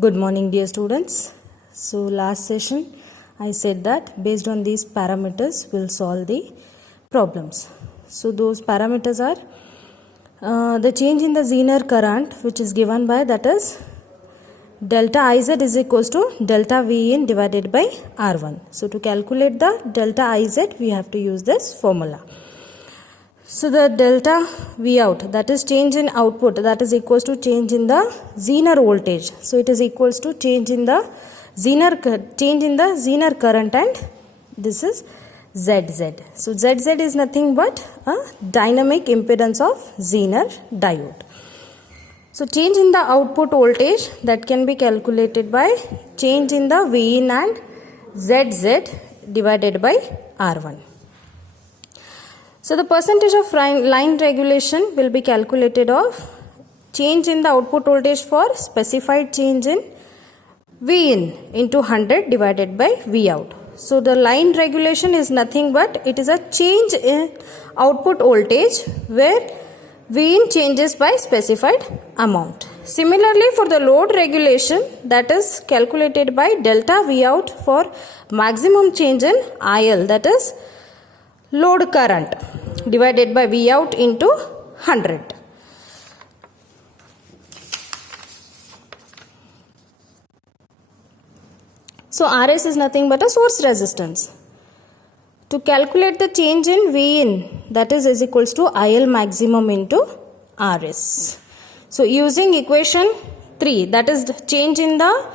Good morning, dear students. So last session I said that based on these parameters we'll solve the problems. So those parameters are the change in the Zener current, which is given by, that is, delta Iz is equals to delta Vin divided by R1. So to calculate the delta Iz we have to use this formula. So the delta V out, that is change in output, that is equals to change in the Zener voltage. So it is equals to change in the Zener current, and this is ZZ. So ZZ is nothing but a dynamic impedance of Zener diode. So change in the output voltage, that can be calculated by change in the Vin and ZZ divided by R1. So the percentage of line regulation will be calculated of change in the output voltage for specified change in Vin into 100 divided by V out. So the line regulation is nothing but it is a change in output voltage where Vin changes by specified amount. Similarly, for the load regulation, that is calculated by delta V out for maximum change in IL, that is load current, divided by V out into 100. So RS is nothing but a source resistance. To calculate the change in Vin, that is equals to IL maximum into RS. So using equation 3, that is the change in the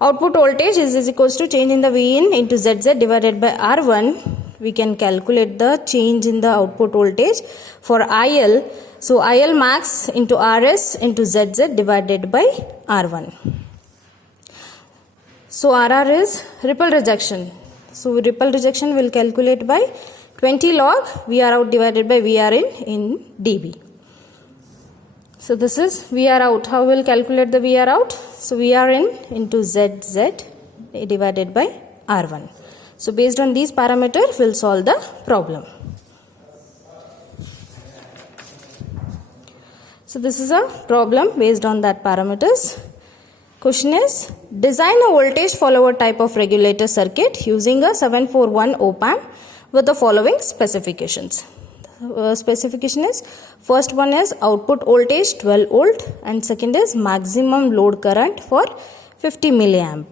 output voltage is equals to change in the Vin into ZZ divided by R1. We can calculate the change in the output voltage for IL. So IL max into RS into ZZ divided by R1. So RR is ripple rejection. So ripple rejection will calculate by 20 log VR out divided by VR in dB. So this is VR out. How will calculate the VR out? So VR in into ZZ divided by R1. So based on these parameters, we'll solve the problem. So this is a problem based on that parameters. Question is, design a voltage follower type of regulator circuit using a 741 op-amp with the following specifications. Specification is, first one is output voltage 12 volt and second is maximum load current for 50 milliamp.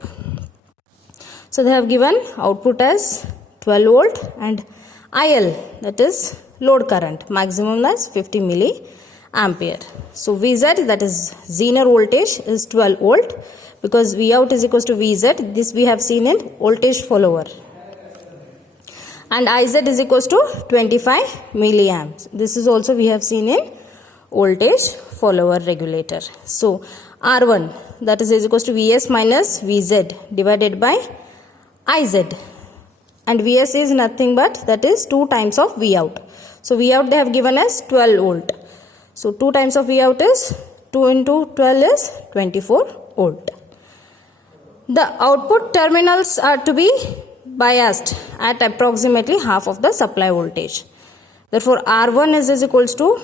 So they have given output as 12 volt and IL, that is load current, maximum as 50 milliampere. So VZ, that is Zener voltage, is 12 volt because V out is equals to VZ. This we have seen in voltage follower. And IZ is equals to 25 milliamps. This is also we have seen in voltage follower regulator. So R1, that is equals to Vs minus Vz divided by Iz, and Vs is nothing but that is 2 times of V out. So V out they have given as 12 volt. So 2 times of V out is 2 into 12 is 24 volt. The output terminals are to be biased at approximately half of the supply voltage. Therefore R1 is equals to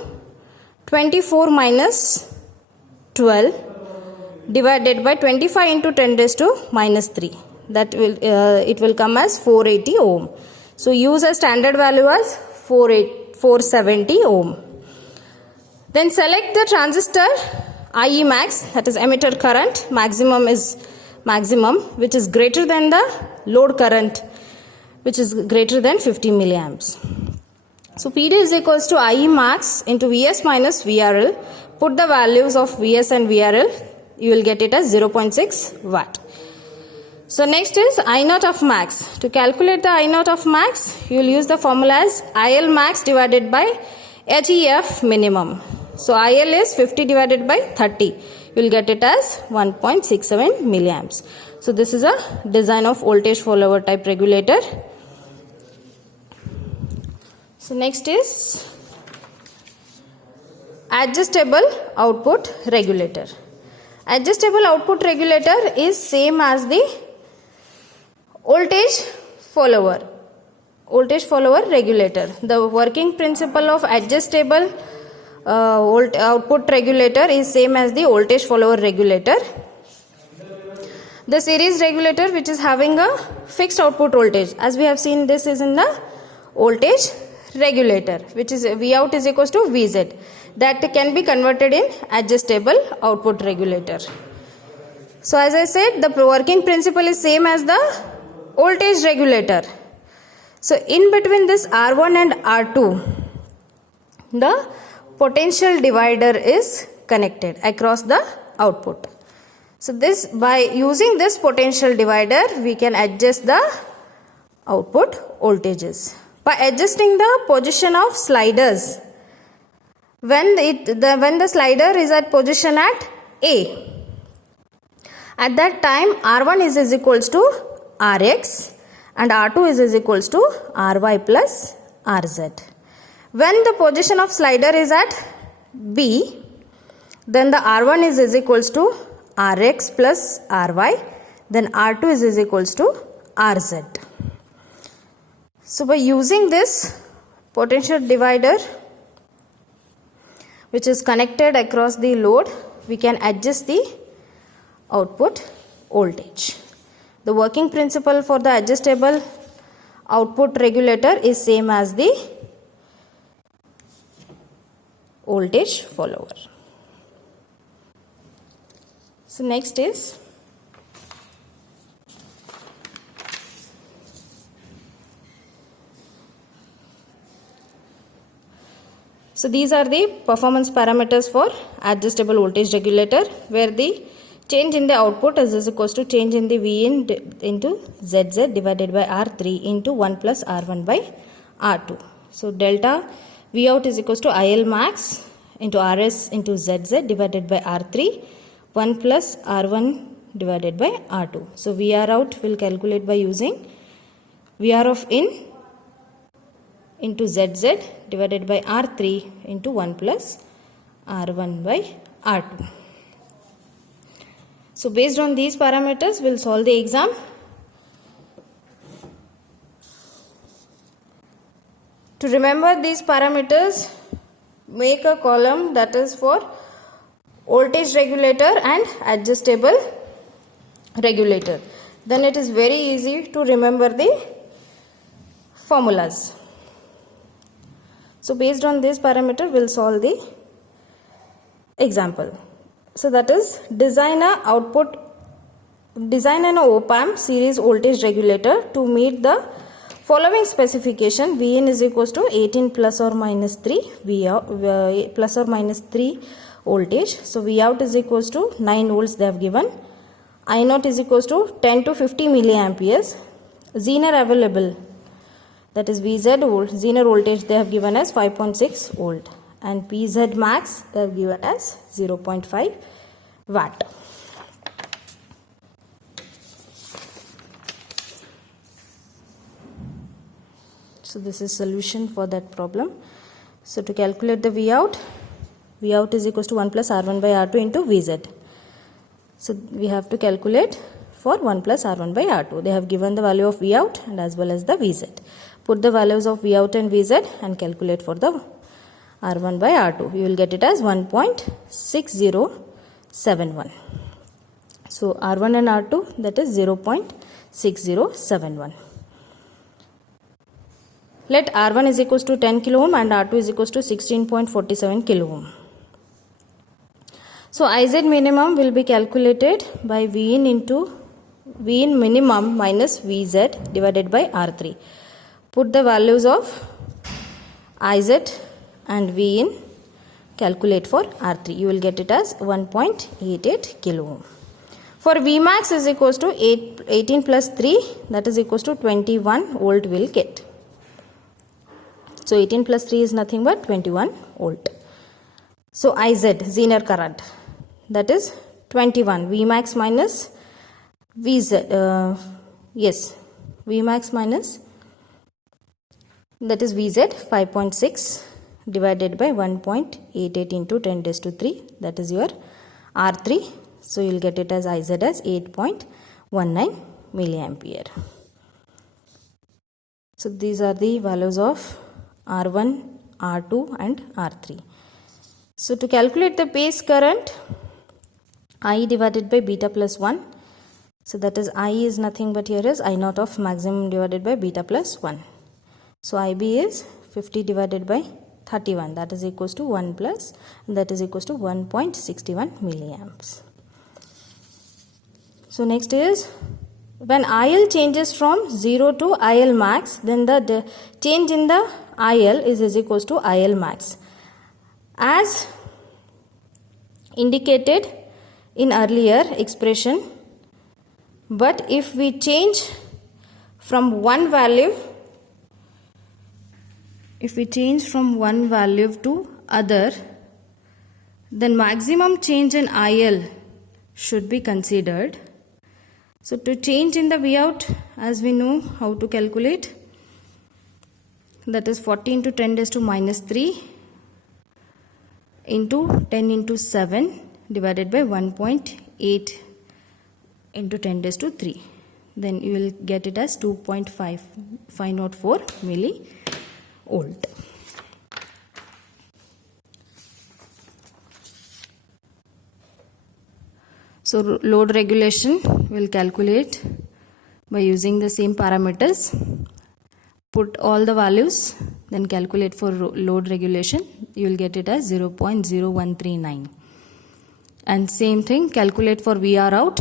24 minus 12 divided by 25 into 10 raised to minus 3. That will it will come as 480 ohm. So use a standard value as 470 ohm. Then select the transistor IE max, that is emitter current, maximum is maximum, which is greater than the load current, which is greater than 50 milliamps. So PD is equals to IE max into Vs minus VRL. Put the values of Vs and VRL, you will get it as 0.6 watt. So next is I naught of max. To calculate the I naught of max, you will use the formula as IL max divided by HEF minimum. So IL is 50 divided by 30. You will get it as 1.67 milliamps. So this is a design of voltage follower type regulator. So next is adjustable output regulator. Adjustable output regulator is same as the voltage follower regulator. The working principle of adjustable output regulator is same as the voltage follower regulator. the series regulator which is having a fixed output voltage, as we have seen, this is in the voltage regulator, which is V out is equals to Vz, that can be converted in adjustable output regulator. So as I said, the working principle is same as the voltage regulator. So in between this R1 and R2, the potential divider is connected across the output. So this, by using this potential divider, we can adjust the output voltages. By adjusting the position of sliders, when the slider is at position at A, at that time R1 is equals to Rx and R2 is equals to Ry plus Rz. When the position of slider is at B, then the R1 is equals to Rx plus Ry, then R2 is equals to Rz. So by using this potential divider which is connected across the load, we can adjust the output voltage. The working principle for the adjustable output regulator is same as the voltage follower. So next is these are the performance parameters for adjustable voltage regulator, where the change in the output is equals to change in the V in into ZZ divided by R3 into 1 plus R1 by R2. So delta V out is equals to IL max into RS into ZZ divided by R3, 1 plus R1 divided by R2. So VR out will calculate by using VR of in into ZZ divided by R3 into 1 plus R1 by R2. So based on these parameters, we'll solve the exam. To remember these parameters, make a column that is for voltage regulator and adjustable regulator. Then it is very easy to remember the formulas. So based on this parameter, we'll solve the example. So that is design an op-amp series voltage regulator to meet the following specification. Vin is equals to 18 plus or minus 3 plus or minus 3 voltage. So V out is equals to 9 volts they have given. I naught is equals to 10 to 50 milliamperes. Zener available, that is Vz Zener voltage they have given as 5.6 volt, and Pz max they have given as 0.5 watt. So this is solution for that problem. So to calculate the V out is equals to 1 plus R1 by R2 into Vz. So we have to calculate for 1 plus R1 by R2. They have given the value of V out and as well as the Vz. Put the values of V out and Vz and calculate for the R1 by R2. You will get it as 1.6071. So R1 and R2, that is 0.6071. Let R1 is equals to 10 kilo ohm and R2 is equals to 16.47 kilo ohm. So Iz minimum will be calculated by Vin minimum minus Vz divided by R3. Put the values of Iz and Vin, calculate for R3. You will get it as 1.88 kilo ohm. For Vmax is equals to 18 plus 3, that is equals to 21 volt will get. So 18 plus 3 is nothing but 21 volt. So Iz, Zener current, that is 21. Vmax minus Vz, Vmax minus, that is Vz 5.6 divided by 1.88 into 10 raised to 3, that is your R3. So you will get it as Iz as 8.19 milliampere. So these are the values of R1, R2 and R3. So to calculate the base current, I divided by beta plus 1. So that is I is nothing but here is I naught of maximum divided by beta plus 1. So IB is 50 divided by 31, that is equals to 1 plus, and that is equals to 1.61 milliamps. So next is, when IL changes from 0 to IL max, then the change in the IL is equals to IL max. As indicated in earlier expression, but if we change from one value, to other, then maximum change in IL should be considered. So to change in the V out, as we know how to calculate, that is 40 into 10 raised to minus 3 into 10 into 7 divided by 1.8 into 10 raised to 3. Then you will get it as 2.504 millivolt. So load regulation will calculate by using the same parameters. Put all the values, then calculate for load regulation. You will get it as 0.0139. And same thing, calculate for VR out.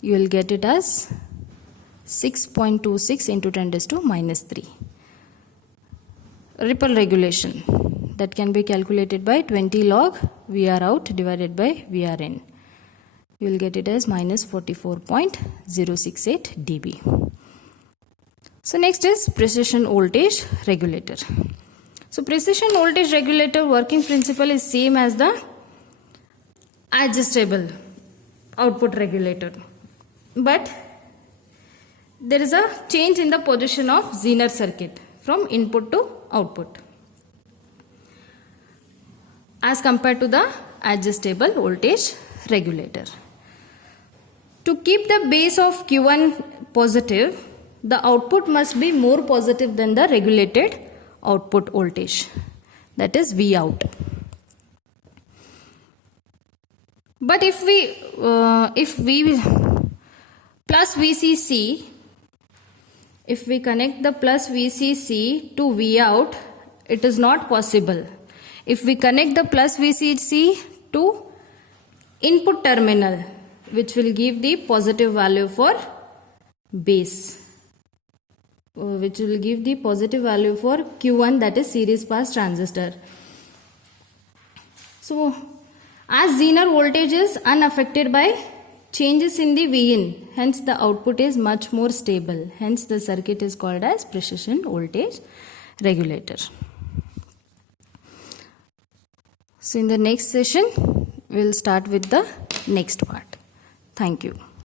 You will get it as 6.26 into 10 raised to minus 3. Ripple regulation, that can be calculated by 20 log VR out divided by VR in. You will get it as minus 44.068 dB. So next is precision voltage regulator. So precision voltage regulator working principle is same as the adjustable output regulator, but there is a change in the position of Zener circuit from input to output as compared to the adjustable voltage regulator. To keep the base of Q1 positive, the output must be more positive than the regulated output voltage, that is V out. But if we plus VCC, if we connect the plus VCC to V out, it is not possible. If we connect the plus VCC to input terminal, which will give the positive value for base, which will give the positive value for Q1, that is series pass transistor. So as Zener voltage is unaffected by changes in the Vin, hence the output is much more stable. Hence the circuit is called as precision voltage regulator. So in the next session, we will start with the next part. Thank you.